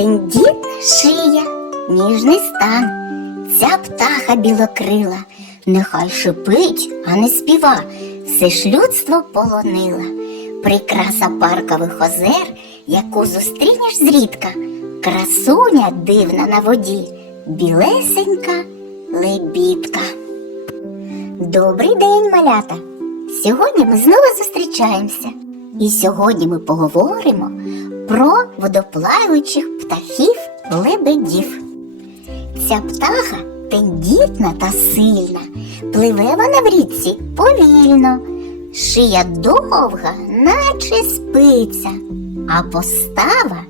Тендітна шия, ніжний стан, ця птаха білокрила, нехай шипить, а не співа, все ж людство полонила. Прикраса паркових озер, яку зустрінеш зрідка, красуня дивна на воді, білесенька лебідка. Добрий день, малята! Сьогодні ми знову зустрічаємося. І сьогодні ми поговоримо про водоплаваючих птахів лебедів. Ця птаха тендітна та сильна, пливе вона в річці повільно, шия довга, наче спиця, а постава,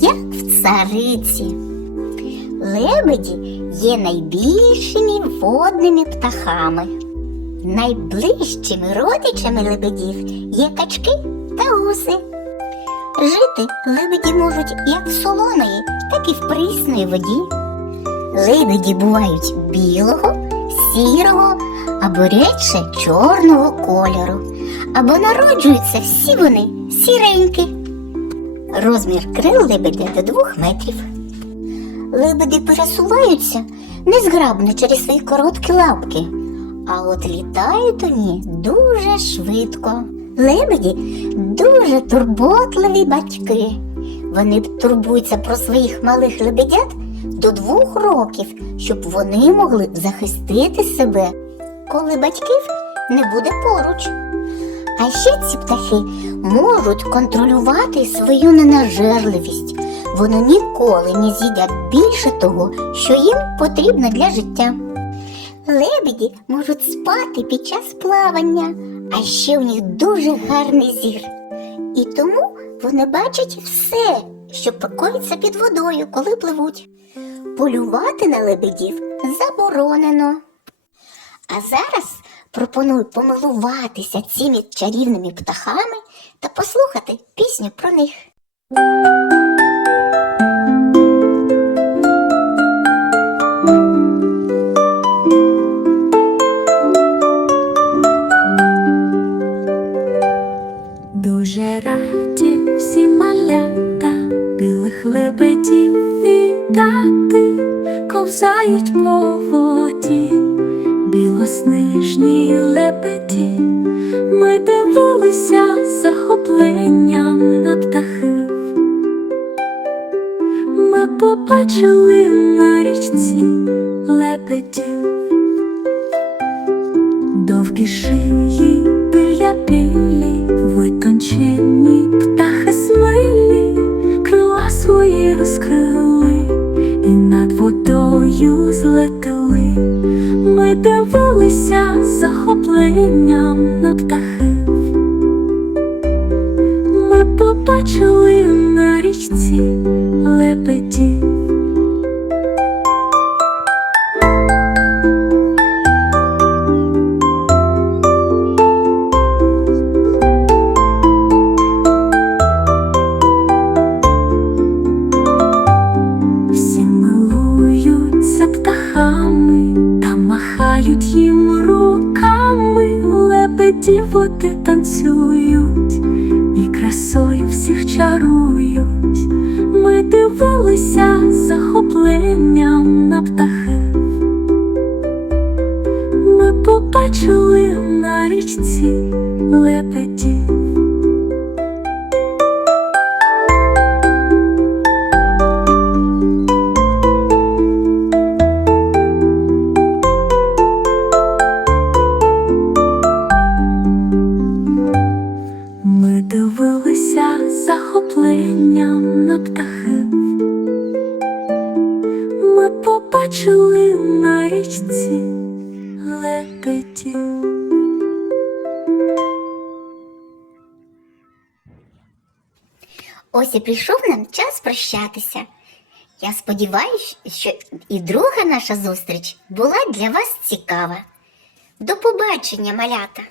як в цариці. Лебеді є найбільшими водними птахами. Найближчими родичами лебедів є качки та гуси. Жити лебеді можуть як в солоної, так і в прісної воді. Лебеді бувають білого, сірого або рідше чорного кольору, або народжуються всі вони сіренькі. Розмір крил лебедя до двох метрів. Лебеді пересуваються незграбно через свої короткі лапки, а от літають вони дуже швидко. Лебеді дуже турботливі батьки. Вони турбуються про своїх малих лебедят до двох років, щоб вони могли захистити себе, коли батьків не буде поруч. А ще ці птахи можуть контролювати свою ненажерливість. Вони ніколи не з'їдять більше того, що їм потрібно для життя. Лебеді можуть спати під час плавання, а ще у них дуже гарний зір. І тому вони бачать все, що покоїться під водою, коли пливуть. Полювати на лебедів заборонено. А зараз пропоную помилуватися цими чарівними птахами та послухати пісню про них. Раді всі малята, білих лебедів вітати, ковзають по воді, білоснежні лебеді. Ми дивилися захопленням на птахів. Ми побачили на річці лебедів. Довгі шиї Ми дивилися захопленням на птахів. Ми побачили на річці лебедів. Води танцюють і красою всіх чарують. Ми дивилися захопленням побачили на річці лебедів. Ось і прийшов нам час прощатися. Я сподіваюся, що і друга наша зустріч була для вас цікава. До побачення, малята!